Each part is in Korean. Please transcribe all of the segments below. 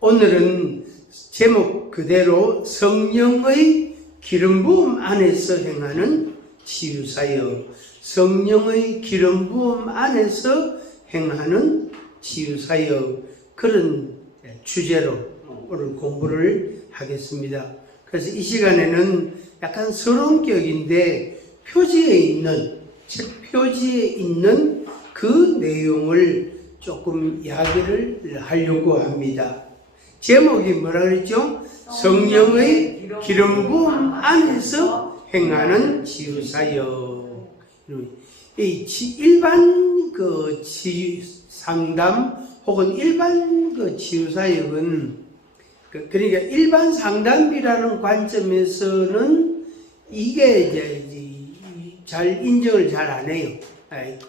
오늘은 제목 그대로 성령의 기름 부음 안에서 행하는 치유사역, 성령의 기름 부음 안에서 행하는 치유사역, 그런 주제로 오늘 공부를 하겠습니다. 그래서 이 시간에는 약간 서러운 격인데 책 표지에 있는 그 내용을 조금 이야기를 하려고 합니다. 제목이 뭐라 그랬죠? 성령의 기름 부음 안에서 행하는 치유사역. 일반 치유 상담 혹은 일반 치유사역은 그러니까 일반 상담이라는 관점에서는 이게 이제 잘 인정을 잘 안 해요.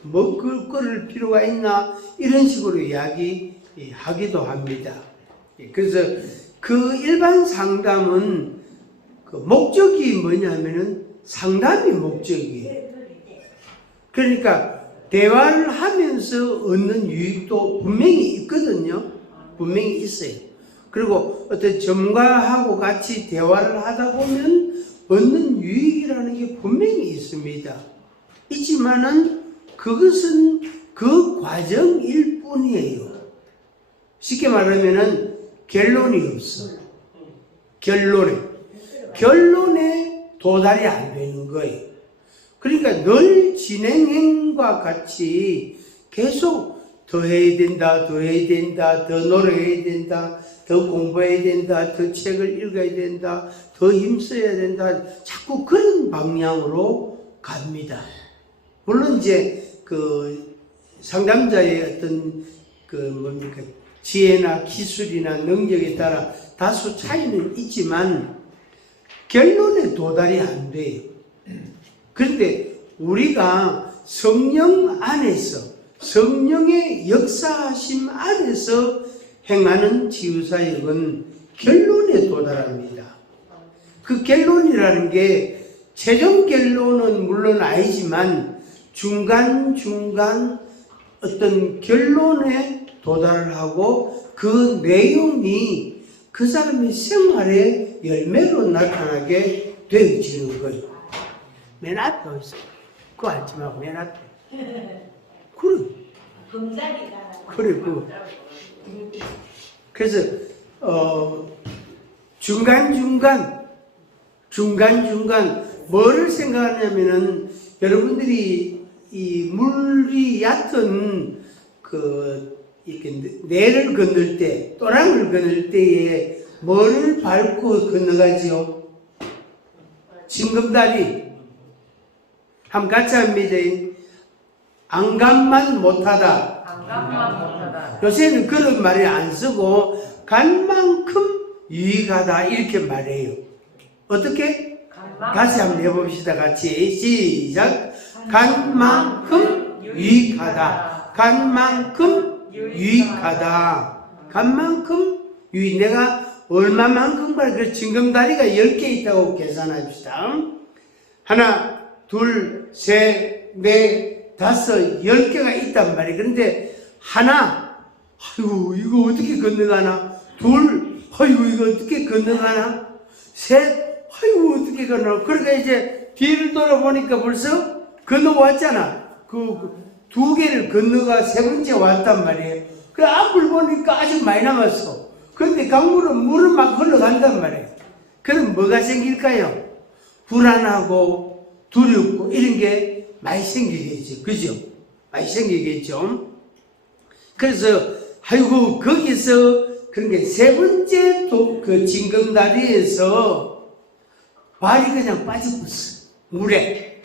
뭐 끌 필요가 있나 이런 식으로 이야기하기도 합니다. 그래서 그 일반 상담은 그 목적이 뭐냐면은 상담이 목적이에요. 그러니까 대화를 하면서 얻는 유익도 분명히 있거든요. 분명히 있어요. 그리고 어떤 전문가하고 같이 대화를 하다 보면 얻는 유익이라는 게 분명히 있습니다. 있지만은 그것은 그 과정일 뿐이에요. 쉽게 말하면은 결론이 없어. 결론에 도달이 안 되는 거예요. 그러니까 늘 진행행과 같이 계속 더 해야 된다, 더 노력해야 된다, 더 공부해야 된다, 더 책을 읽어야 된다, 더 힘써야 된다. 자꾸 그런 방향으로 갑니다. 물론 이제 상담자의 어떤 지혜나 기술이나 능력에 따라 다소 차이는 있지만 결론에 도달이 안 돼요. 그런데 우리가 성령 안에서, 성령의 역사하심 안에서 행하는 치유사역은 결론에 도달합니다. 그 결론이라는 게 최종 결론은 물론 아니지만 중간중간 어떤 결론에 도달을 하고 그 내용이 그 사람의 생활의 열매로 나타나게 되어지는 거예요. 맨 앞에 있어. 그거 알지 말고 맨 앞에. 그래. 그래. 그래서 중간중간 뭐를 생각하냐면은 여러분들이 이 물이 얕은 이렇게 내를 건널 때, 또랑을 건널 때에 뭐를 밟고 건너가지요? 징검다리. 한번 같이 합니다. 안간만 못하다. 요새는 그런 말을 안 쓰고 간 만큼 유익하다 이렇게 말해요. 어떻게? 다시 한번 해봅시다. 같이 시작. 간 만큼 유익하다. 간 만큼 유익하다. 간 만큼 유익. 내가 얼마만큼 그 징검다리가 10개 있다고 계산합시다. 하나, 둘, 셋, 넷, 다섯, 10개가 있단 말이에요. 그런데 하나, 아이고 이거 어떻게 건너가나? 둘, 아이고 이거 어떻게 건너가나? 셋, 아이고 어떻게 건너? 그러니까 이제 뒤를 돌아보니까 벌써 건너왔잖아. 그 2개를 건너가 3번째 왔단 말이에요. 그 앞을 보니까 아직 많이 남았어. 그런데 물은 막 흘러간단 말이에요. 그럼 뭐가 생길까요? 불안하고 두렵고 이런 게 많이 생기겠죠. 그죠? 많이 생기겠죠. 그래서 아이고 거기서 그런 게 3번째 그 징검다리에서 발이 그냥 빠져버렸어. 물에.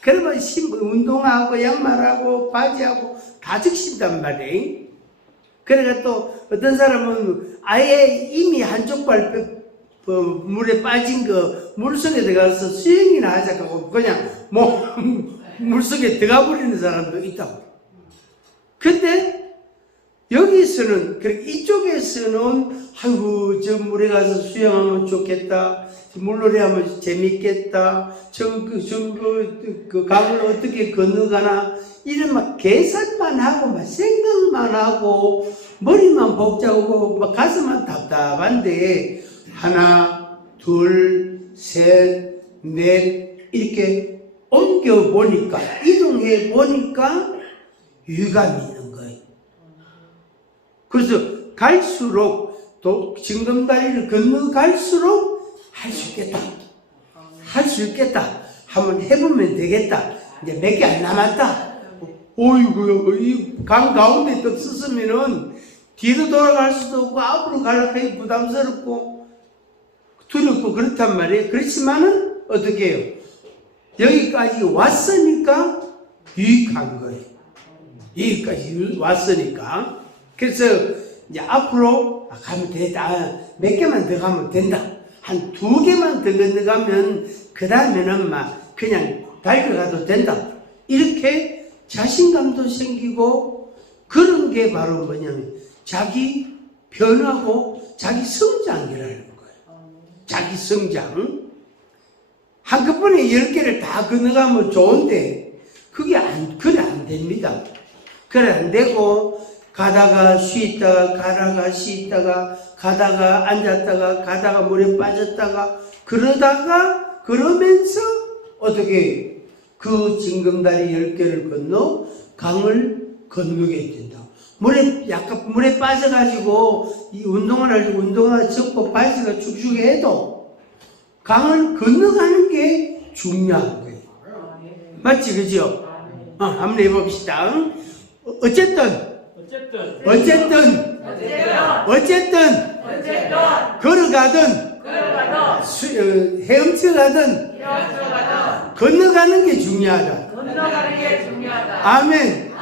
그러면 운동하고 양말하고 바지하고 다 적신단 말이에요. 그러니까 또 어떤 사람은 아예 이미 한쪽 발 물에 빠진 거 물속에 들어가서 수영이나 하자고 그냥 물속에 들어가 버리는 사람도 있다고. 근데 여기서는 이쪽에서는 아이고 저 물에 가서 수영하면 좋겠다. 물놀이 하면 재밌겠다. 그 강을 어떻게 건너가나. 이런 막 계산만 하고, 막 생각만 하고, 머리만 복잡하고, 막 가슴만 답답한데, 하나, 둘, 셋, 넷, 이렇게 옮겨보니까, 이동해보니까 유감이 있는 거예요. 그래서 갈수록, 또 징검다리를 건너갈수록 할 수 있겠다. 할 수 있겠다. 한번 해보면 되겠다. 이제 몇 개 안 남았다. 어이구, 이 강 가운데 떡 쓰으면은 뒤로 돌아갈 수도 없고, 앞으로 가려고 부담스럽고, 두렵고, 그렇단 말이에요. 그렇지만은, 어떻게 해요? 여기까지 왔으니까 유익한 거예요. 여기까지 왔으니까. 그래서, 이제 앞으로 가면 되다. 몇 개만 더 가면 된다. 한 2개만 더 건너가면, 그 다음에는 막 그냥 달려가도 된다. 이렇게 자신감도 생기고, 그런 게 바로 뭐냐면, 자기 변화고, 자기 성장이라는 거예요. 자기 성장. 한꺼번에 10개를 다 건너가면 좋은데, 그래 안 됩니다. 그래 안 되고, 가다가 쉬다가, 가다가 쉬다가, 가다가 앉았다가, 가다가 물에 빠졌다가, 그러면서, 어떻게, 그 징검다리 10개를 건너, 강을 건너게 된다. 물에 빠져가지고, 이 운동화 접고 발수가 축축해도, 강을 건너가는 게 중요한 거예요. 맞지, 그죠? 한번 해봅시다. 어쨌든 걸어가든 헤엄쳐가든 건너가는 게 중요하다. 아멘.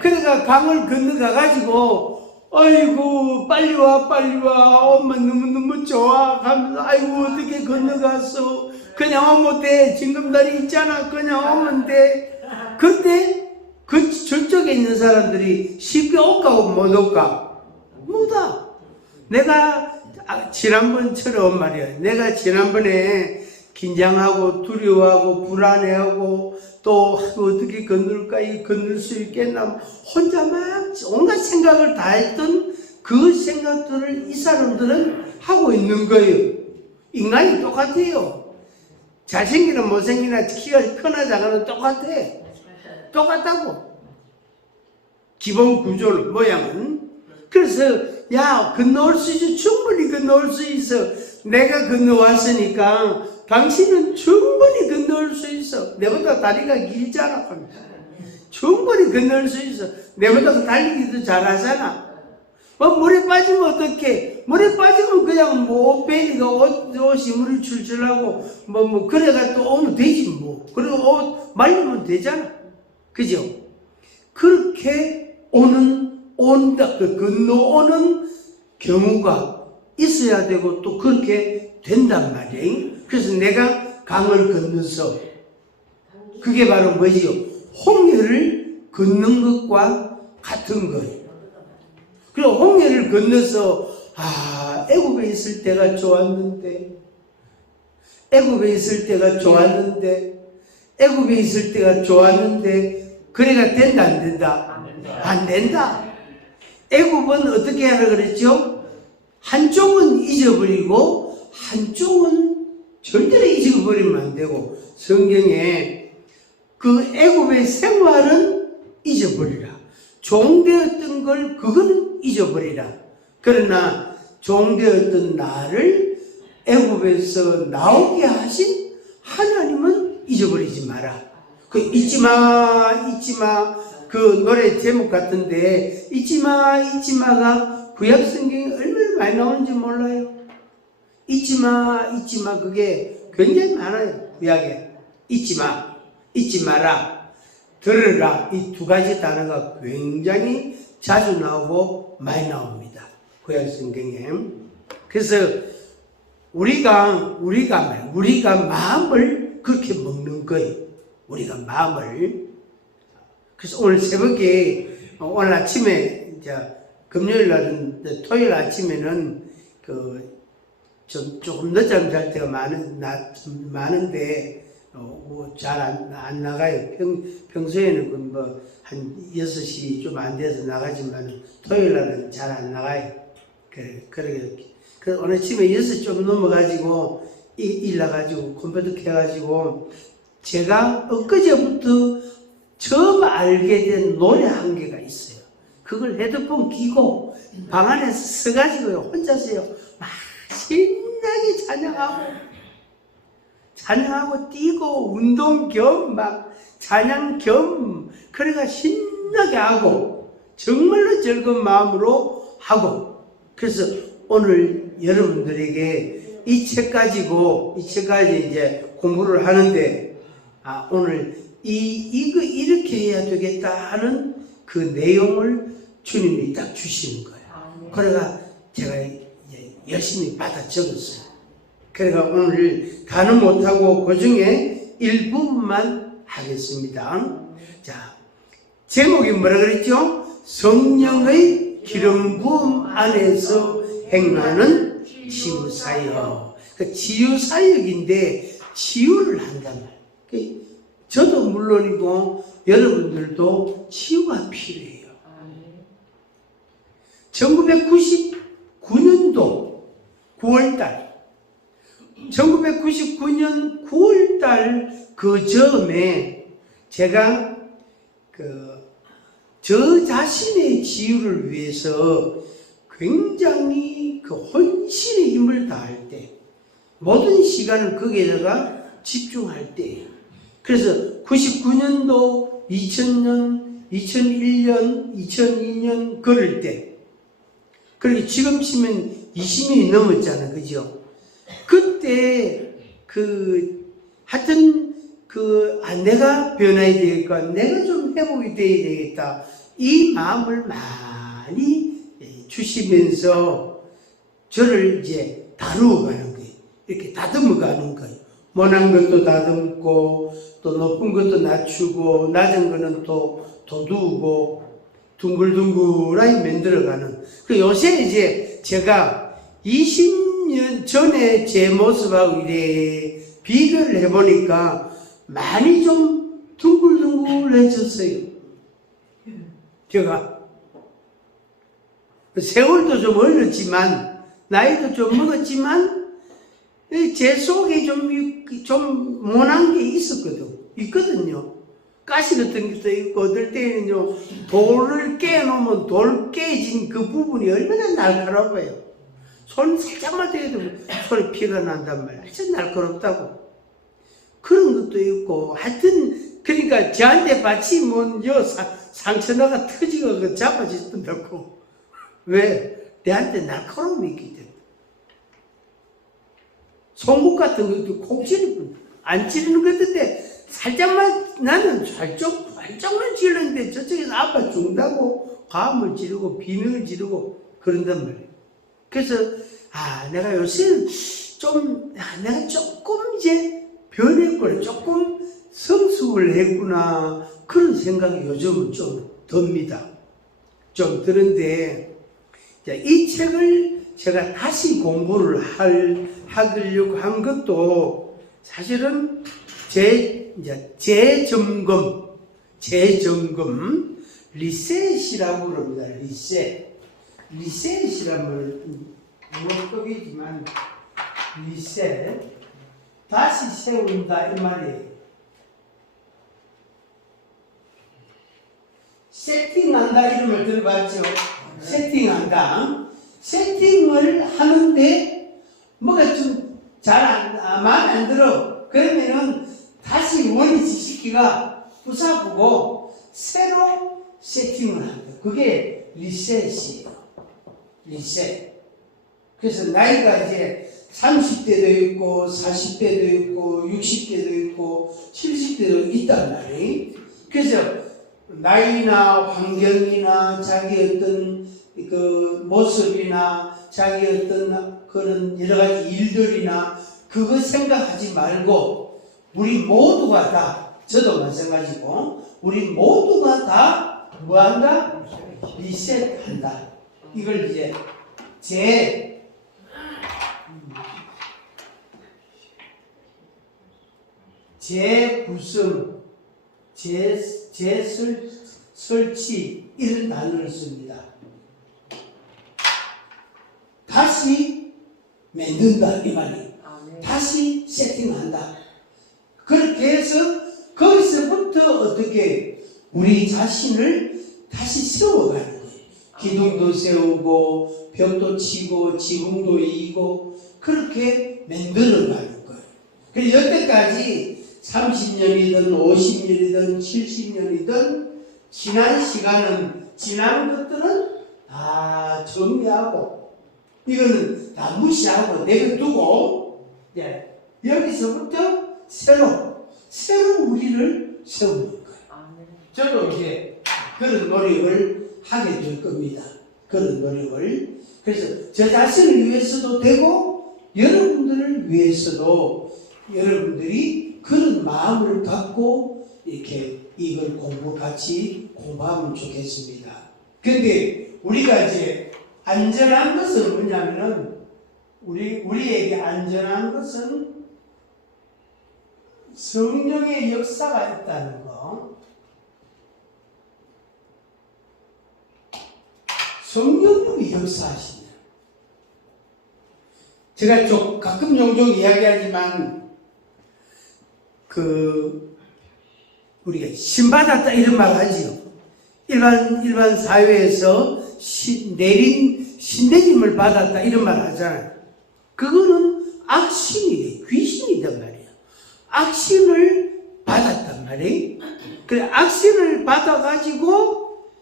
그러니까 강을 건너가가지고, 아이고, 빨리 와, 엄마 너무 좋아. 하면서, 아이고, 어떻게 건너갔어. 그냥 오면 돼. 징검다리 있잖아. 그냥 오면 돼. 그때, 저쪽에 있는 사람들이 쉽게 올까, 못 올까? 못 와. 내가, 지난번처럼 말이야. 내가 지난번에 긴장하고, 두려워하고, 불안해하고, 또 어떻게 건널 수 있겠나, 혼자 막 온갖 생각을 다 했던 그 생각들을 이 사람들은 하고 있는 거예요. 인간이 똑같아요. 잘생기나 못생기나, 키가 크나 작으나 똑같다고. 기본 구조는, 모양은. 그래서 야, 건너올 수 있어. 충분히 건너올 수 있어. 내가 건너왔으니까 당신은 충분히 건너올 수 있어. 내보다 다리가 길잖아. 충분히 건너올 수 있어. 내보다 달리기도 잘하잖아. 물에 빠지면 어떡해? 물에 빠지면 그냥 베리가 옷이 물이 출출하고 그래가 또 오면 되지 뭐. 그리고 옷 말리면 되잖아. 그죠? 그렇게 건너오는 경우가 있어야 되고 또 그렇게 된단 말이에요. 그래서 내가 강을 건너서 그게 바로 뭐지요? 홍해를 건넌 것과 같은 거예요. 그리고 홍해를 건너서 애굽에 있을 때가 좋았는데 그래가 된다 안 된다? 안 된다. 애굽은 어떻게 하라 그랬죠? 한쪽은 잊어버리고 한쪽은 절대로 잊어버리면 안 되고, 성경에 그 애굽의 생활은 잊어버리라. 종되었던 걸 그건 잊어버리라. 그러나 종되었던 나를 애굽에서 나오게 하신 하나님은 잊어버리지 마라. 그 잊지마 그 노래 제목 같은데 잊지마가 구약 성경에 얼마나 많이 나오는지 몰라요. 잊지마 그게 굉장히 많아요. 구약에 잊지 마라, 들으라, 이 두 가지 단어가 굉장히 자주 나오고 많이 나옵니다. 구약 성경에. 그래서 우리가 마음을 그렇게 먹는 거예요. 우리가 마음을. 그래서 오늘 새벽에, 오늘 아침에, 금요일 날은, 토요일 아침에는, 조금 늦잠 잘 때가 많은데, 잘 안 나가요. 평소에는 한 6시 좀 안 돼서 나가지만, 토요일 날은 잘 안 나가요. 그래서 오늘 아침에 6시 좀 넘어가지고, 일 나가지고, 컴퓨터 켜가지고, 제가 엊그제부터 처음 알게 된 노래 한 개가 있어요. 그걸 헤드폰 끼고, 방 안에서 서가지고요, 혼자서요, 막 신나게 찬양하고 뛰고 운동 겸 막 찬양 겸 그래가 신나게 하고 정말로 즐거운 마음으로 하고 그래서 오늘 여러분들에게 이 책 가지고 이제 공부를 하는데 오늘 이거 이렇게 해야 되겠다 하는 그 내용을 주님이 딱 주시는 거예요. 그래가 제가 열심히 받아 적었어요. 그래서 오늘 다는 못하고 그 중에 일부분만 하겠습니다. 자, 제목이 뭐라 그랬죠? 성령의 기름 부음 안에서 행하는 치유사역. 그 치유사역인데 치유를 한단 말이에요. 저도 물론이고 여러분들도 치유가 필요해요. 1999년도 9월 그 즈음에 제가 저 자신의 치유를 위해서 굉장히 헌신의 힘을 다할 때 모든 시간을 거기에다가 집중할 때예요. 그래서 99년도, 2000년, 2001년, 2002년 그럴 때 그렇게 지금 치면 20년이 넘었잖아, 그죠? 그때 하여튼 내가 변해야 되겠다, 내가 좀 회복이 돼야 되겠다 이 마음을 많이 주시면서 저를 이제 다루어가는 거예요. 이렇게 다듬어가는 거예요. 못난 것도 다듬고 또 높은 것도 낮추고 낮은 거는 또 도두고 둥글둥글하게 만들어가는. 요새 이제 제가 20년 전에 제 모습하고 이래 비교를 해보니까 많이 좀 둥글둥글해졌어요. 제가 세월도 좀 흘렀지만 나이도 좀 먹었지만 제 속에 좀 모난 게 있거든요. 가시 같은 것도 있고 어떨 때는요 돌을 깨놓으면 돌 깨진 그 부분이 얼마나 날카로워요. 손 살짝만 대도 손에 피가 난단 말이야. 진짜 날카롭다고. 그런 것도 있고 하여튼 그러니까 저한테 마치 상처나가 터지고 잡아지던다고. 왜? 내한테 날카로움이 있기 때문에. 송곳 같은 것도 콕 찌르고 안 찌르는 것 같은데 살짝만 나는 살짝만 찔렀는데 저쪽에서 아파 죽는다고 가음을 지르고 비명을 지르고 그런단 말이에요. 그래서 내가 요새는 내가 조금 이제 변했구나, 조금 성숙을 했구나 그런 생각이 요즘은 좀 듭니다. 좀 드는데 이 책을 제가 다시 공부를 하려고 한 것도 사실은 재점검, 리셋이라고 그럽니다. 리셋이라면 문법이지만 리셋, 다시 세운다 이 말이에요. 세팅한다 이런 걸 들어봤죠? 세팅한다. 세팅을 하는데 뭐가 좀 마음에 안 들어. 그러면은 다시 원위치 시키기가 부사부고 새로 세팅을 한다. 그게 리셋이에요. 리셋. 그래서 나이가 이제 30대도 있고 40대도 있고 60대도 있고 70대도 있단 말이에요. 그래서 나이나 환경이나 자기 어떤 모습이나 자기 어떤 그런 여러 가지 일들이나 그거 생각하지 말고 우리 모두가 다, 저도 마찬가지고 우리 모두가 다 뭐한다? 리셋한다. 이걸 이제 재구성, 설치 이런 단어를 씁니다. 다시 만든다 이 말이에요. 다시 세팅한다. 그렇게 해서 거기서부터 어떻게 우리 자신을 다시 세워가는 거예요. 기둥도 세우고 벽도 치고 지붕도 이고 그렇게 만들어가는 거예요. 그래서 여태까지 30년이든 50년이든 70년이든 지난 시간은 지난 것들은 다 정리하고 이거는 다 무시하고 내려두고 여기서부터 새로 우리를 세우는 거예요. 저도 이제 그런 노력을 하게 될 겁니다. 그런 노력을. 그래서 저 자신을 위해서도 되고 여러분들을 위해서도 여러분들이 그런 마음을 갖고 이렇게 이걸 같이 공부하면 좋겠습니다. 근데 우리가 이제 안전한 것은 뭐냐면은 우리에게 안전한 것은 성령의 역사가 있다는 거. 성령님이 역사하시냐. 제가 좀 가끔 종종 이야기하지만 우리가 신받았다 이런 말 하지요. 일반 사회에서 신내림을 받았다 이런 말 하잖아요. 그거는 악신이래, 귀신이란 말이에요. 악신을 받았단 말이에요. 그래, 악신을 받아가지고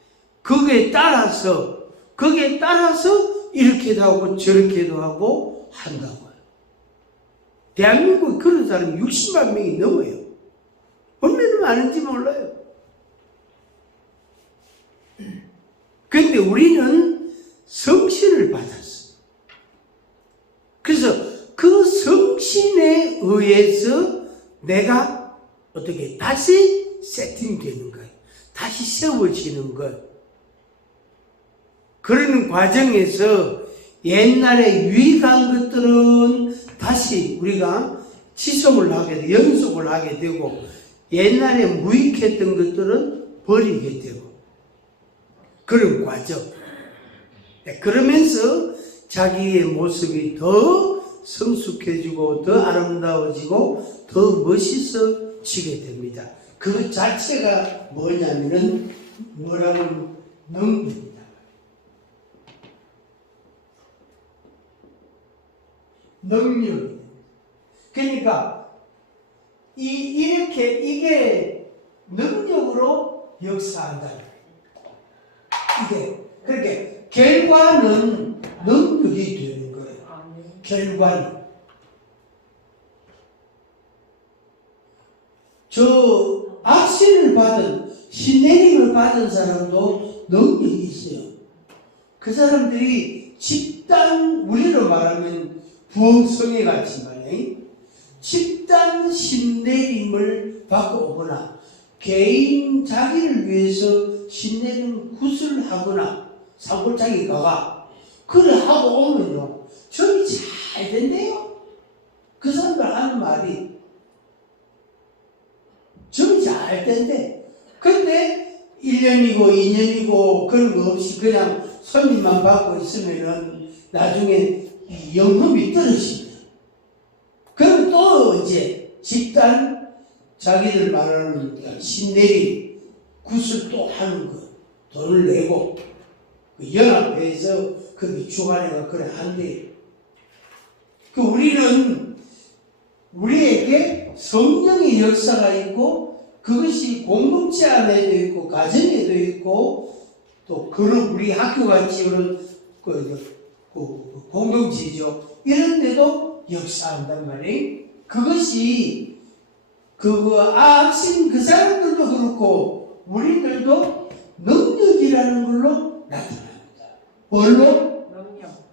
거기에 따라서 이렇게도 하고 저렇게도 하고 한다고요. 대한민국에 그런 사람이 60만 명이 넘어요. 얼마나 많은지 몰라요. 그런데 우리는 성신을 받았어. 그래서 그 성신에 의해서 내가 어떻게 다시 세팅되는 거예요. 다시 세워지는 거예요. 그러는 과정에서 옛날에 유익한 것들은 다시 우리가 지성을 하게 되고 연속을 하게 되고 옛날에 무익했던 것들은 버리게 되고 그런 과정. 그러면서 자기의 모습이 더 성숙해지고 더 아름다워지고 더 멋있어지게 됩니다. 그 자체가 뭐냐면은 뭐라고 능력입니다. 능력. 그러니까 이게 능력으로 역사한다. 이게 그렇게 결과는 능력이 되는 거예요. 결과는 저 악신을 받은 신내림을 받은 사람도 능력이 있어요. 그 사람들이 집단 우리로 말하면 부흥성애 같이 말이에요. 집단 신내림을 받고 오거나 개인 자기를 위해서 신내림 굿을 하거나 산골짜기 가가 그걸 하고 오면요 점이 잘 된대요. 그 사람들 하는 말이 점이 잘 된대. 근데 1년이고 2년이고 그런 거 없이 그냥 손님만 받고 있으면은 나중에 영업이 떨어집니다. 그럼 또 이제 집단 자기들 말하는 신내림 굿을 또 하는 거 돈을 내고 그 연합회에서 거기 주관해가 그래 한대요. 그 우리에게 성령의 역사가 있고 그것이 공동체 안에도 있고 가정에도 있고 또 그런 우리 학교같이 그런 공동체죠. 이런 데도 역사한단 말이에요. 그것이 악신 그 사람들도 그렇고 우리들도 능력이라는 걸로 나타납니다. 뭘로?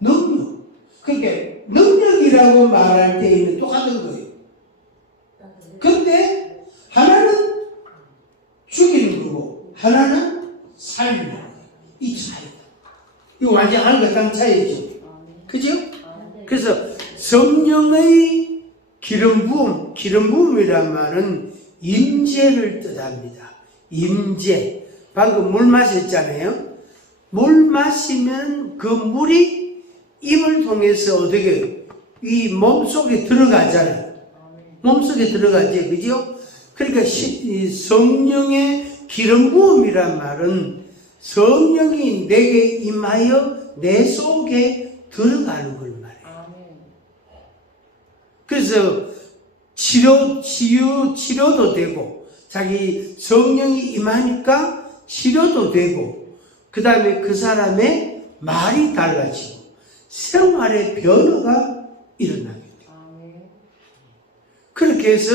능력. 그러니까 능력이라고 말할 때에는 똑같은 거예요. 근데 하나는 죽이는 거고 하나는 살리는 거예요. 이 차이다. 이거 완전 하늘과 땅 차이죠. 그죠? 그래서 성령의 기름 부음이란 말은 임재를 뜻합니다. 임재. 방금 물 마셨잖아요. 물 마시면 그 물이 입을 통해서 어떻게 이 몸속에 들어가잖아요. 몸속에 들어가지, 그죠? 그러니까 이 성령의 기름 부음이란 말은 성령이 내게 임하여 내 속에 들어가는 걸 말해요. 그래서 치료도 되고, 자기 성령이 임하니까 치료도 되고, 그 다음에 그 사람의 말이 달라지고, 생활의 변화가 일어나게 돼요. 그렇게 해서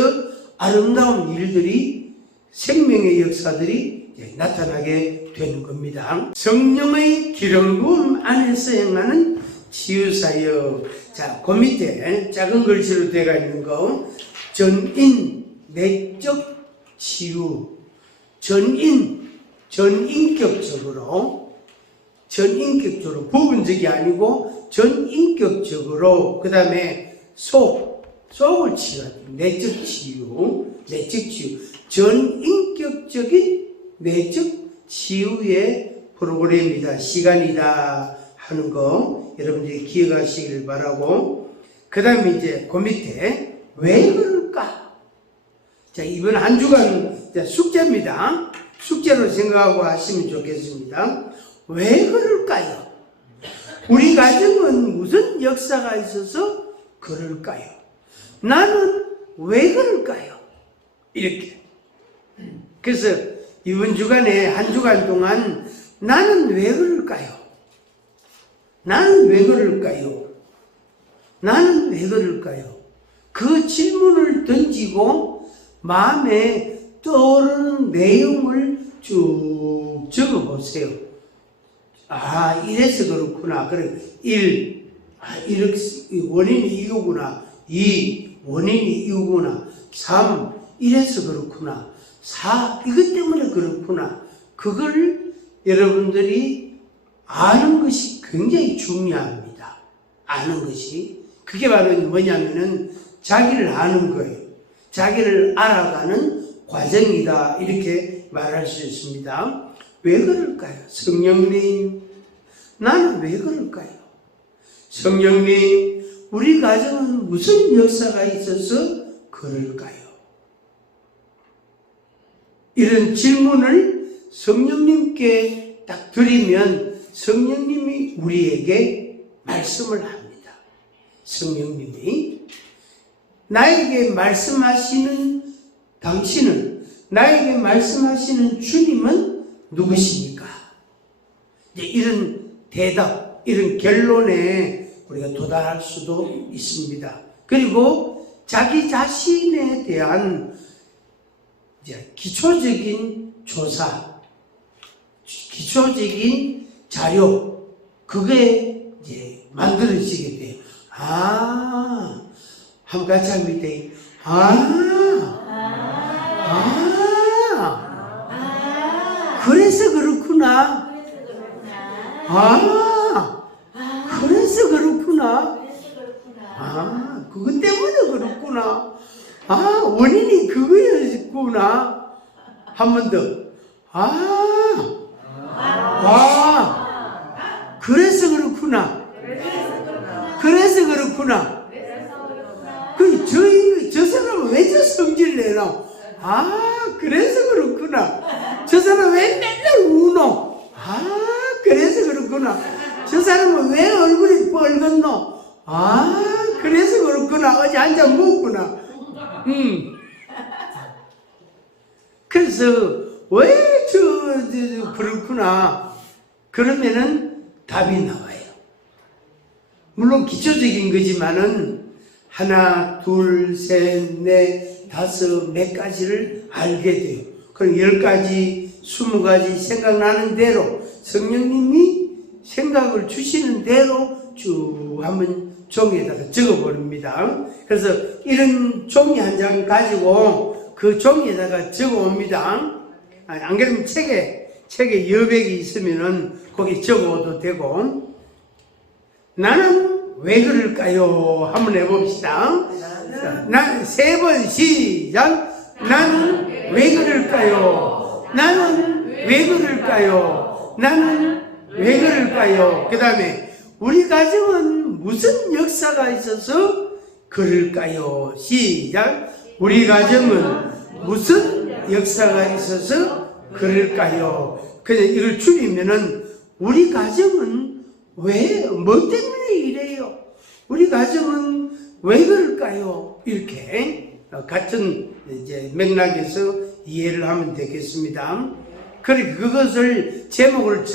아름다운 일들이, 생명의 역사들이 나타나게 되는 겁니다. 성령의 기름 부음 안에서 행하는 치유사역. 자, 그 밑에 작은 글씨로 되어 있는 거, 전인, 내적 치유. 전인격적으로, 부분적이 아니고, 전인격적으로, 그 다음에 속을 치유하는 내적 치유. 전인격적인 내적 치유의 프로그램이다, 시간이다 하는 거 여러분들이 기억하시길 바라고, 그 다음에 이제 그 밑에 왜 그럴까? 자, 이번 한 주간 숙제입니다. 숙제로 생각하고 하시면 좋겠습니다. 왜 그럴까요? 우리 가정은 무슨 역사가 있어서 그럴까요? 나는 왜 그럴까요? 이렇게. 그래서 이번 주간에 한 주간 동안 나는 왜 그럴까요? 나는 왜 그럴까요? 나는 왜 그럴까요? 그 질문을 던지고 마음에 떠오르는 내용을 쭉 적어보세요. 아, 이래서 그렇구나. 그래, 1, 이렇게 원인이 이거구나. 2, 원인이 이거구나. 3, 이래서 그렇구나. 4, 이것 때문에 그렇구나. 그걸 여러분들이 아는 것이 굉장히 중요합니다. 아는 것이. 그게 바로 뭐냐면은 자기를 아는 거예요. 자기를 알아가는 과정이다. 이렇게 말할 수 있습니다. 왜 그럴까요? 성령님, 나는 왜 그럴까요? 성령님, 우리 가정은 무슨 역사가 있어서 그럴까요? 이런 질문을 성령님께 딱 드리면 성령님이 우리에게 말씀을 합니다. 성령님이 나에게 말씀하시는 당신은, 나에게 말씀하시는 주님은 누구십니까? 이제 이런 대답, 이런 결론에 우리가 도달할 수도 있습니다. 그리고 자기 자신에 대한 이제 기초적인 조사, 기초적인 자료, 그게 이제 만들어지게 돼요. 한번 같이 한번 밑에, 그래서 그렇구나. 그래서 그렇구나. 그것 때문에 그렇구나. 원인이 그거였구나. 한 번 더. 그래서 그렇구나. 그래서 그렇구나. 저 사람은 왜 저 성질을 내노? 그래서 그렇구나. 저 사람은 왜 맨날 우노? 그래서 그렇구나. 저 사람은 왜 얼굴이 빨갛노? 그래서 그렇구나. 어제 앉아 먹었구나. 그래서 왜 그렇구나. 그러면은 답이 나와요. 물론 기초적인 거지만은 하나, 둘, 셋, 넷, 다섯, 몇 가지를 알게 돼요. 그럼 10가지, 20가지 생각나는 대로 성령님이 생각을 주시는 대로 쭉 한번 종이에다가 적어버립니다. 그래서 이런 종이 한 장 가지고 그 종이에다가 적어옵니다. 안 그러면 책에 여백이 있으면은 거기 적어도 되고, 나는 왜 그럴까요? 한번 해봅시다. 세 번 시작. 나는 왜 그럴까요? 나는 왜 그럴까요? 나는 왜 그럴까요? 그 다음에 우리 가정은 무슨 역사가 있어서 그럴까요? 시작. 우리 가정은 무슨 역사가 있어서 그럴까요? 그냥 이걸 줄이면은 우리 가정은 왜, 뭐 때문에 이래요? 우리 가정은 왜 그럴까요? 이렇게 같은 이제 맥락에서 이해를 하면 되겠습니다. 그래, 그것을 제목을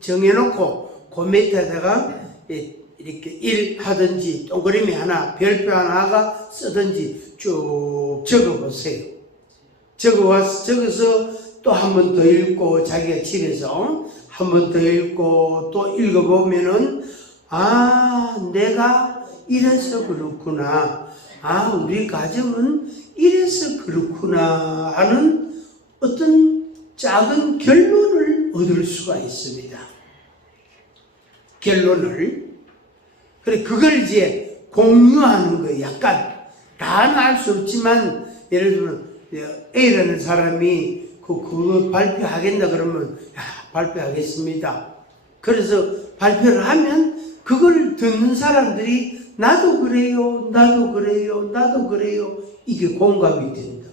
정해놓고 그 밑에다가 이렇게 일 하든지 동그라미 하나, 별표 하나가 쓰든지 쭉 적어보세요. 적어서 또 한 번 더 읽고 자기가 집에서 한 번 더 읽고 또 읽어보면은 내가 이래서 그렇구나. 우리 가정은 이래서 그렇구나 하는 어떤 작은 결론을 얻을 수가 있습니다. 결론을. 그래, 그걸 이제 공유하는 거예요. 약간 다는 알 수 없지만, 예를 들면 A라는 사람이 그거 발표하겠다 그러면 발표하겠습니다. 그래서 발표를 하면 그걸 듣는 사람들이 나도 그래요, 나도 그래요, 나도 그래요, 이게 공감이 된다.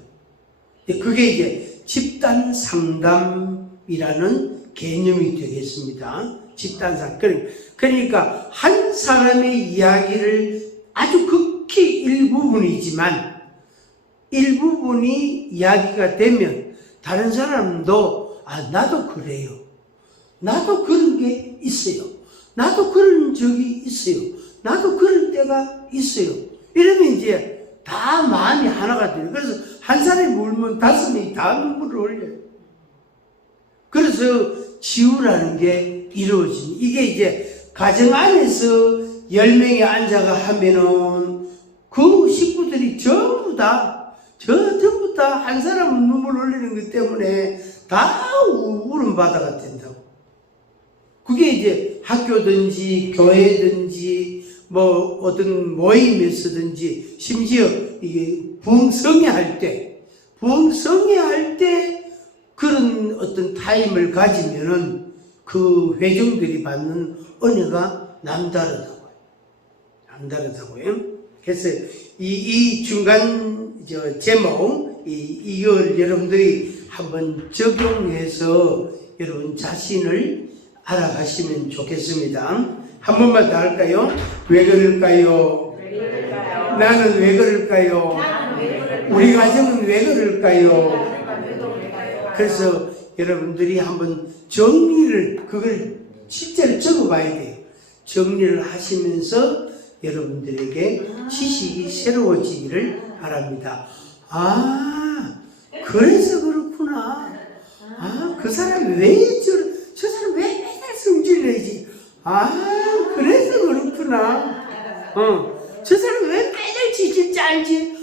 그게 이제 집단 상담이라는 개념이 되겠습니다. 집단 상담. 그러니까 한 사람의 이야기를 아주 극히 일부분이지만 일부분이 이야기가 되면 다른 사람도 나도 그래요. 나도 그런 게 있어요. 나도 그런 적이 있어요. 나도 그럴 때가 있어요. 이러면 이제 다 마음이 하나가 돼요. 그래서 한 사람이 울면 5명이 다 눈물을 흘려요. 그래서 치유라는 게 이루어지니 이게 이제 가정 안에서 10명이 앉아가 하면은 그 식구들이 전부 다 한 사람은 눈물 흘리는 것 때문에 다 울음바다가 된다고. 그게 이제 학교든지 교회든지 뭐 어떤 모임에서든지 심지어 이게 부흥성회 할 때 그런 어떤 타임을 가지면은 그 회중들이 받는 은혜가 남다르다고요. 그래서 이 중간 제목 이걸 여러분들이 한번 적용해서 여러분 자신을 알아가시면 좋겠습니다. 한 번만 더 할까요? 왜 그럴까요? 나는 왜 그럴까요? 우리 가정은 왜 그럴까요? 그래서 여러분들이 한번 그걸 실제로 적어봐야 돼요. 정리를 하시면서 여러분들에게 지식이 새로워지기를 바랍니다. 그래서 그렇구나. 그 사람이 저 사람 왜 맨날 성질 내지? 그래서 그렇구나. 저 사람 왜 맨날 지질 짤지?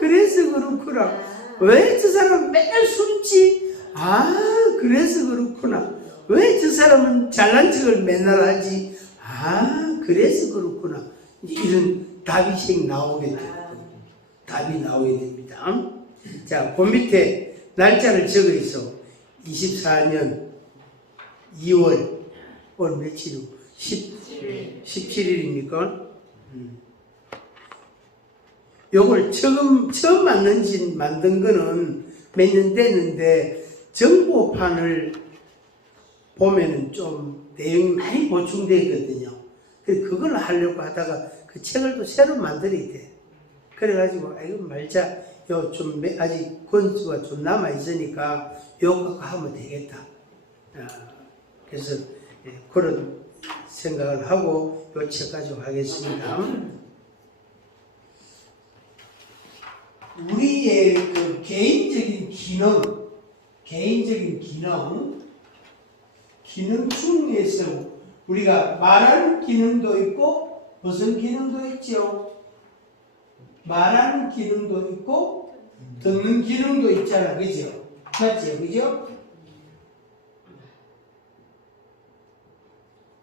그래서 그렇구나. 왜 저 사람 맨날 숨지? 그래서 그렇구나. 왜 저 사람은 잘난 척을 맨날 하지? 그래서 그렇구나. 이런 답이 나오게 됩니다. 답이 나오게 됩니다. 자, 그 밑에 날짜를 적어 있어. 24년 2월, 오늘 며칠이고? 17일입니까? 요걸 처음 만든 거는 몇 년 됐는데, 정보판을 보면은 좀 내용이 많이 보충되어 있거든요. 그걸 하려고 하다가 그 책을 또 새로 만들어야 돼. 그래가지고, 이거 말자. 좀 아직 권수가 좀 남아있으니까 요거 하면 되겠다. 그래서 그런 생각을 하고 요 책 가지고 하겠습니다. 우리의 그 개인적인 기능 중에서 우리가 말하는 기능도 있고 무슨 기능도 있죠? 말하는 기능도 있고 듣는 기능도 있잖아. 그죠? 맞죠? 그죠?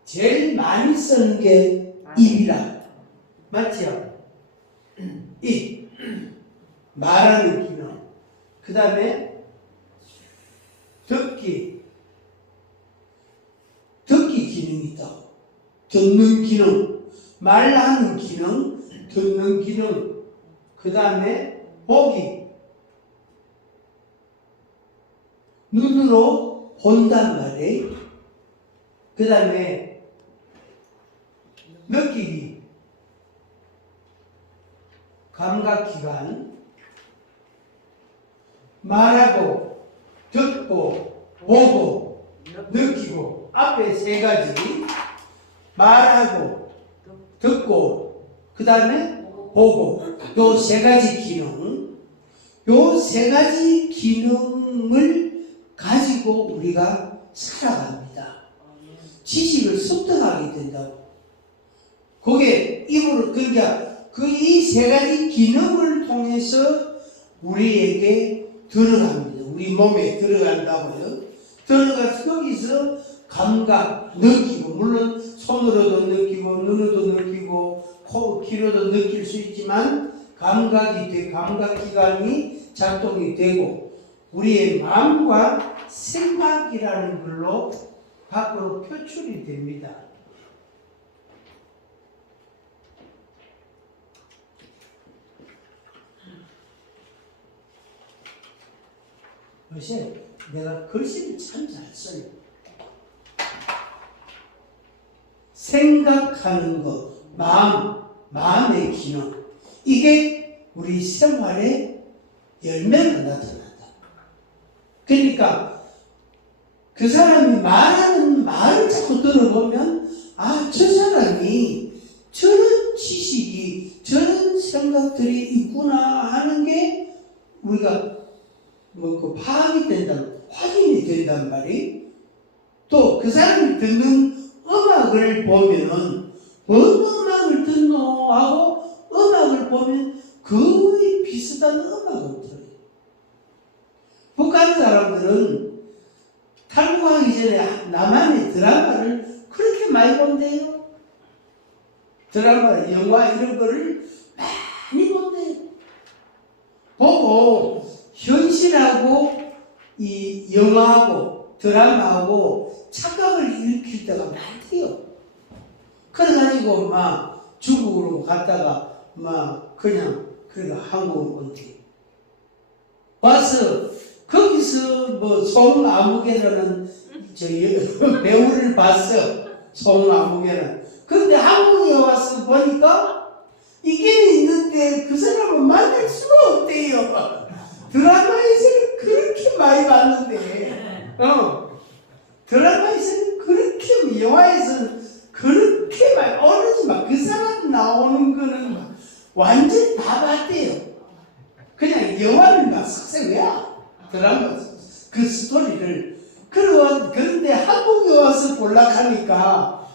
제일 많이 쓰는 게 입이라. 맞죠? 이 말하는 기능, 그 다음에 듣기 기능이 있다고. 듣는 기능, 말하는 기능, 듣는 기능, 그 다음에 보기, 눈으로 본단 말이에요. 그 다음에 느끼기, 감각기관, 말하고, 듣고, 보고, 느끼고, 앞에 세 가지, 말하고, 듣고, 그 다음에 보고, 요 세 가지 기능, 요 세 가지 기능을 가지고 우리가 살아갑니다. 지식을 습득하게 된다고. 그게 입으로, 그러니까 그 이 세 가지 기능을 통해서 우리에게 들어갑니다. 우리 몸에 들어간다고요. 들어가서 거기서 감각, 느끼고, 물론 손으로도 느끼고, 눈으로도 느끼고, 코, 귀로도 느낄 수 있지만, 감각기관이 작동이 되고, 우리의 마음과 생각이라는 걸로 밖으로 표출이 됩니다. 요새 내가 글씨를 참 잘 써요. 생각하는 것, 마음의 기능, 이게 우리 생활에 열매가 나타난다. 그러니까 그 사람이 말하는 말을 자꾸 들어보면, 아, 저 사람이 저런 지식이, 저런 생각들이 있구나 하는 게 우리가 파악이 된다면, 확인이 된단 말이에요. 또 그 사람이 듣는 음악을 보면은, 어느 음악을 듣노 하고 음악을 보면 거의 비슷한 음악을 들어요. 북한 사람들은 탈북하기 전에 남한의 드라마를 그렇게 많이 본대요. 드라마, 영화 이런 거를 많이 본대요. 보고 현실하고 이 영화하고 드라마하고 착각을 일으킬 때가 많대요. 그래가지고 막 중국으로 갔다가 막 그냥 그래가 한국으로 온대. 와서 거기서 뭐 송아무개라는 저 배우를 봤어. 송아무개는. 근데 한국에 와서 보니까 이게 있는데 그 사람을 만날 수가 없대요. 드라마에서는 그렇게 많이 봤는데, 드라마에서는 그렇게, 영화에서는 그렇게 많이, 어느지 막 그 사람 나오는 거는 막 완전 다 봤대요. 그냥 영화를 막 삭제해야 드라마, 그 스토리를. 그런데 한국에 와서 볼락하니까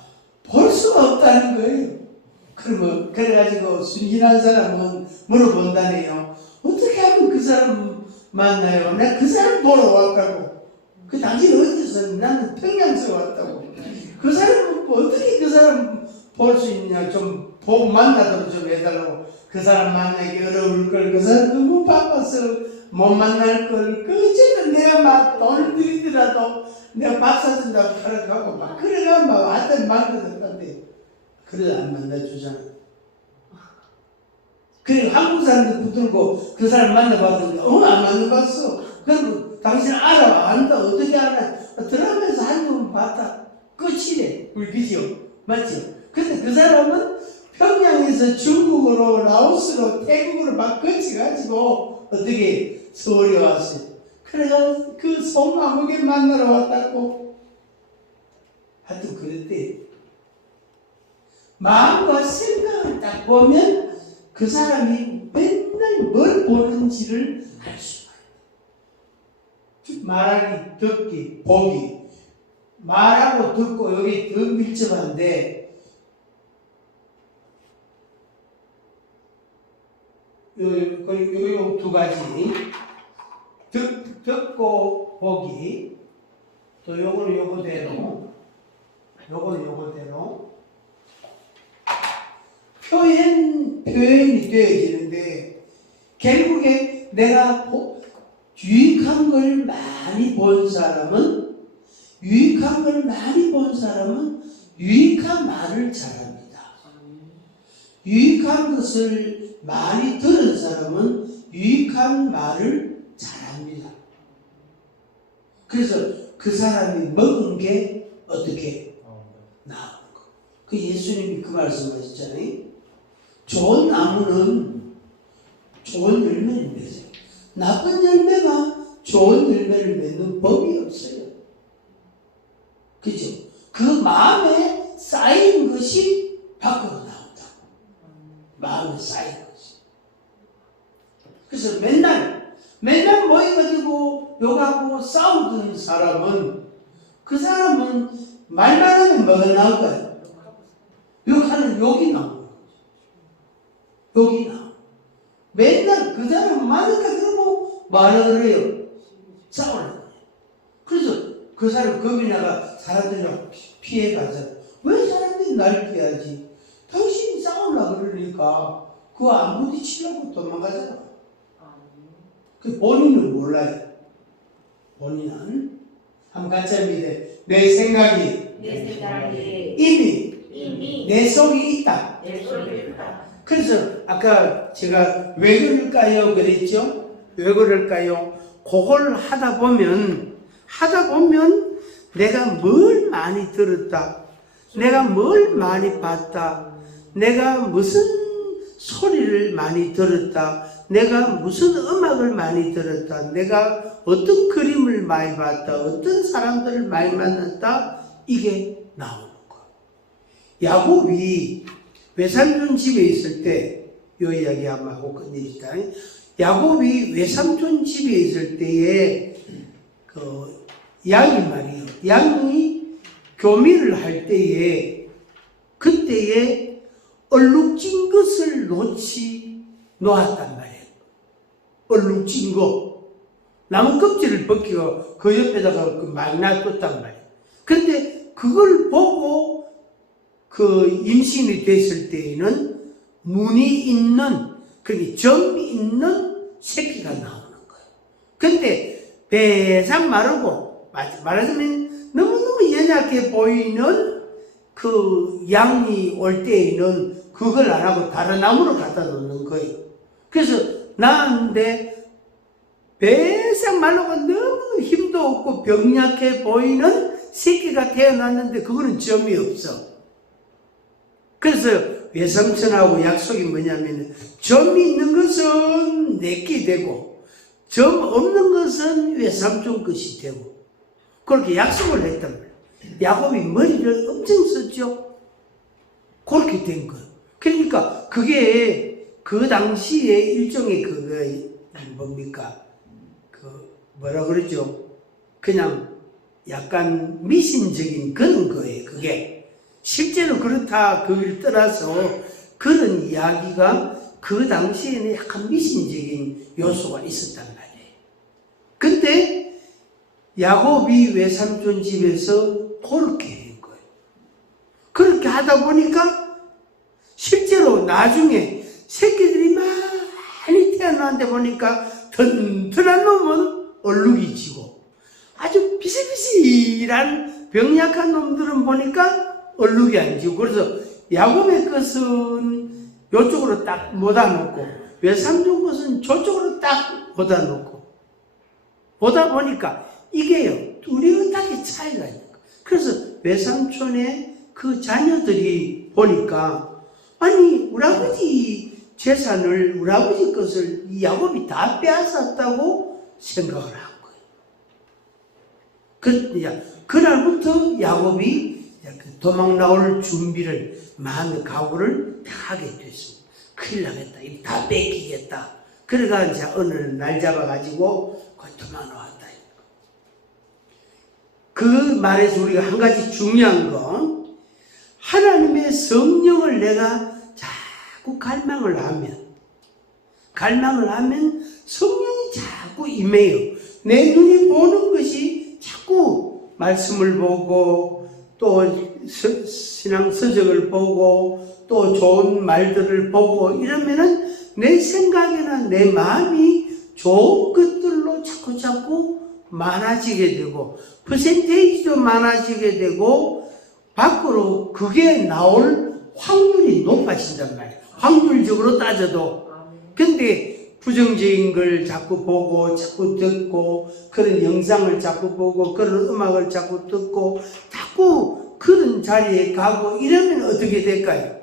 볼 수가 없다는 거예요. 그래가지고 순진한 사람은 물어본다네요. 어떻게 하면 그 사람 만나요? 내가 그 사람 보러 왔다고. 당신 어디서? 나는 평양에서 왔다고. 그 사람은 어떻게 그 사람 볼 수 있냐? 좀 보고 만나도록 좀 해달라고. 그 사람 만나기 어려울 걸. 그 사람 너무 바빠서 못 만날 걸. 어쨌든 내가 막 돈을 들이더라도 내가 밥 사준다고 가라고 막 그래가 막 왔더니 만나던데. 그래 안 만나주잖아. 그리고 한국 사람들 붙들고 그 사람 만나봤는데 안 만나봤어. 그럼 당신 알아? 안다. 어떻게 알아? 드라마에서 한번 봤다. 끝이래. 우리 비디오. 맞지? 근데 그 사람은 평양에서 중국으로 라오스로 태국으로 막 거쳐가지고 어떻게 서울에 왔어요. 그래서 그 송아무개 만나러 왔다고. 하여튼 그랬대. 마음과 생각을 딱 보면 그 사람이 맨날 뭘 보는지를 알 수가 있어요. 말하기, 듣기, 보기. 말하고 듣고 여기 더 밀접한데 요 두 가지 듣고 보기 또 요거는 요거대로 표현이 되어지는데 결국에 내가 유익한 걸 많이 본 사람은 유익한 말을 잘합니다. 유익한 것을 많이 들은 사람은 유익한 말을 잘합니다. 그래서 그 사람이 먹은 게 어떻게 나오는 거. 그 예수님이 그 말씀하셨잖아요. 좋은 나무는 좋은 열매를 맺어요. 나쁜 열매가 좋은 열매를 맺는 법이 없어요. 그죠? 그 마음에 쌓인 것이 밖으로 나온다. 마음에 쌓인 것이. 그래서 맨날 모여가지고 욕하고 싸우던 사람은 그 사람은 말만 하면 뭐가 나올 거예요? 욕하는 욕이 나오는 거죠. 욕이 나와. 맨날 그 사람 많으니까 그러고 말을 해요. 싸우려고. 그래서 그 사람 겁이 나가 사람들이랑 피해가서 왜 사람들이 날 피하지? 당신이 싸우려고 그러니까 그거 안 부딪히려고 도망가잖아. 그 본인은 몰라요. 본인은 한번 같이 합니다. 내 생각이 이미 내 속에 있다. 그래서 아까 제가 왜 그럴까요? 그랬죠? 왜 그럴까요? 그걸 하다 보면 내가 뭘 많이 들었다. 내가 뭘 많이 봤다. 내가 무슨 소리를 많이 들었다. 내가 무슨 음악을 많이 들었다. 내가 어떤 그림을 많이 봤다. 어떤 사람들을 많이 만났다. 이게 나오는 거야. 야곱이 외삼촌 집에 있을 때, 요 이야기 한번 하고 끝내시다. 야곱이 외삼촌 집에 있을 때에, 양이 말이에요. 양이 교미를 할 때에, 그때에 얼룩진 것을 놓았단 말이에요. 얼룩진 거. 나무 껍질을 벗기고 그 옆에다가 막 놔뒀단 말이에요. 근데 그걸 보고 그 임신이 됐을 때에는 문이 있는, 그러니까 점이 있는 새끼가 나오는 거예요. 근데 배상 마르고, 말하자면 너무너무 연약해 보이는 그 양이 올 때에는 그걸 안 하고 다른 나무를 갖다 놓는 거예요. 그래서 나한테 배상 마르고 너무 힘도 없고 병약해 보이는 새끼가 태어났는데 그거는 점이 없어. 그래서 외삼촌하고 약속이 뭐냐면 점이 있는 것은 내게 되고 점 없는 것은 외삼촌 것이 되고 그렇게 약속을 했단 말이에요. 야곱이 머리를 엄청 썼죠. 그렇게 된 거예요. 그러니까 그게 그 당시에 일종의 뭡니까? 뭐라 그러죠? 그냥 약간 미신적인 그런 거예요. 그게 실제로 그렇다 그걸 떠나서 그런 이야기가 그 당시에는 약간 미신적인 요소가 있었단 말이에요. 근데 야곱이 외삼촌 집에서 그렇게 한 거예요. 그렇게 하다 보니까 실제로 나중에 새끼들이 많이 태어나는데 보니까 튼튼한 놈은 얼룩이 지고 아주 비실비실한 병약한 놈들은 보니까 얼룩이 안 지고 그래서 야곱의 것은 이쪽으로 딱 모다 놓고 외삼촌 것은 저쪽으로 딱 모다 놓고 보다 보니까 이게요 뚜렷하게 차이가 있는 거예요. 그래서 외삼촌의 그 자녀들이 보니까 아니 우리 아버지 재산을 우리 아버지 것을 이 야곱이 다 빼앗았다고 생각을 한 거예요. 그날부터 야곱이 도망 나올 준비를 마음의 각오를 다 하게 됐습니다. 큰일 나겠다. 이거 다 뺏기겠다. 그러가 이제 어느 날 잡아가지고 도망 나왔다. 그 말에서 우리가 한 가지 중요한 건 하나님의 성령을 내가 자꾸 갈망을 하면 성령이 자꾸 임해요. 내 눈이 보는 것이 자꾸 말씀을 보고 또 신앙 서적을 보고 또 좋은 말들을 보고 이러면은 내 생각이나 내 마음이 좋은 것들로 자꾸 많아지게 되고 퍼센테이지도 많아지게 되고 밖으로 그게 나올 확률이 높아진단 말이에요. 확률적으로 따져도. 근데 부정적인 걸 자꾸 보고 자꾸 듣고 그런 영상을 자꾸 보고 그런 음악을 자꾸 듣고 자꾸 그런 자리에 가고 이러면 어떻게 될까요?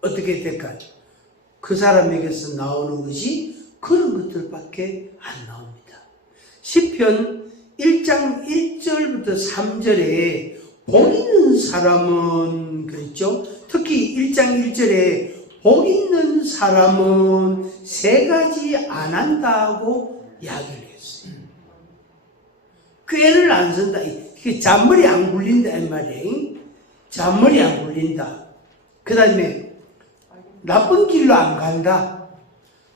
어떻게 될까요? 그 사람에게서 나오는 것이 그런 것들밖에 안 나옵니다. 시편 1장 1절부터 3절에 복 있는 사람은 그랬죠. 특히 1장 1절에 복 있는 사람은 세 가지 안 한다고 이야기를 했어요. 꾀를 안 쓴다. 잔머리 안 굴린다 이 말이에요. 잔머리 안 굴린다. 그 다음에 나쁜 길로 안 간다.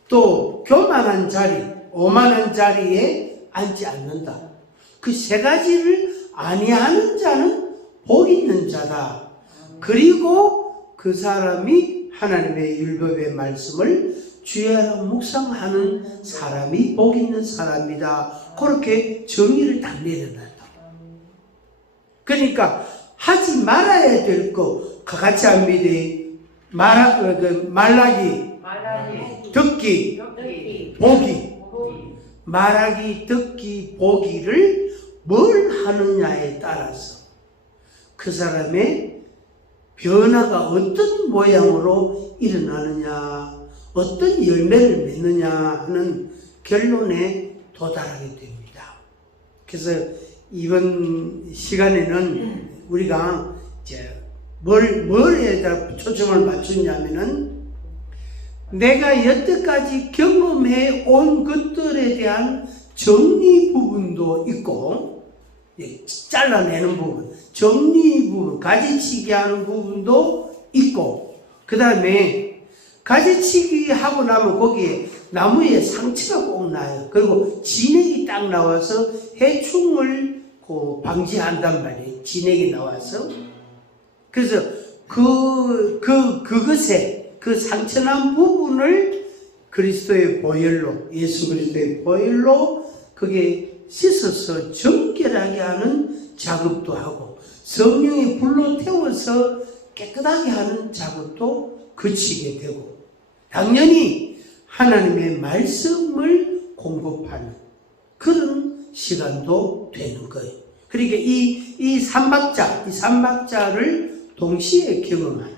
또 교만한 자리, 오만한 자리에 앉지 않는다. 그 세 가지를 아니하는 자는 복 있는 자다. 그리고 그 사람이 하나님의 율법의 말씀을 주야로 묵상하는 사람이 복 있는 사람이다. 그렇게 정의를 딱 내려놨다. 그러니까 하지 말아야 될 거 같이 합니다. 말하기, 듣기, 보기. 말하기, 듣기, 보기를 뭘 하느냐에 따라서 그 사람의 변화가 어떤 모양으로 일어나느냐, 어떤 열매를 맺느냐 하는 결론에 도달하게 됩니다. 그래서 이번 시간에는 우리가 이제 뭘에다 초점을 맞추냐면은 내가 여태까지 경험해 온 것들에 대한 정리 부분도 있고, 잘라내는 부분, 정리 부분, 가지치기 하는 부분도 있고, 그 다음에 가지치기 하고 나면 거기에 나무에 상처가 꼭 나요. 그리고 진액이 딱 나와서 해충을 방지한단 말이에요. 진액이 나와서. 그래서 그것에 그 상처난 부분을 그리스도의 보혈로, 예수 그리스도의 보혈로 그게 씻어서 정결하게 하는 작업도 하고 성령의 불로 태워서 깨끗하게 하는 작업도 거치게 되고 당연히 하나님의 말씀을 공급하는 그런 시간도 되는 거예요. 그러니까 이 삼박자를 동시에 경험하는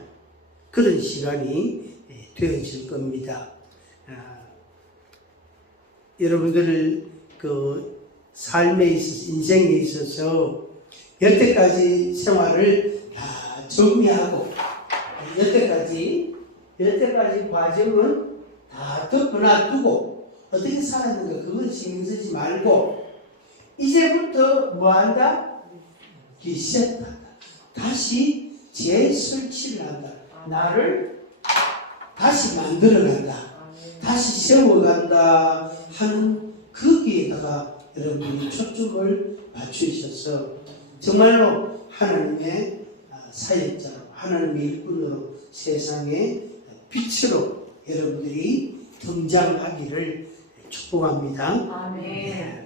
그런 시간이 되어질 겁니다. 여러분들 그 삶에 있어서, 인생에 있어서 여태까지 생활을 다 정리하고 여태까지 과정은 다 덮어놔두고 어떻게 살았는가 그건 신경 쓰지 말고 이제부터 뭐 한다? 리셋한다. 다시 재설치를 한다. 나를 다시 만들어간다. 다시 세워간다 하는 거기에다가 여러분이 초점을 맞추셔서 정말로 하나님의 사역자로 하나님의 일꾼으로 세상의 빛으로 여러분들이 등장하기를 축복합니다. 아멘.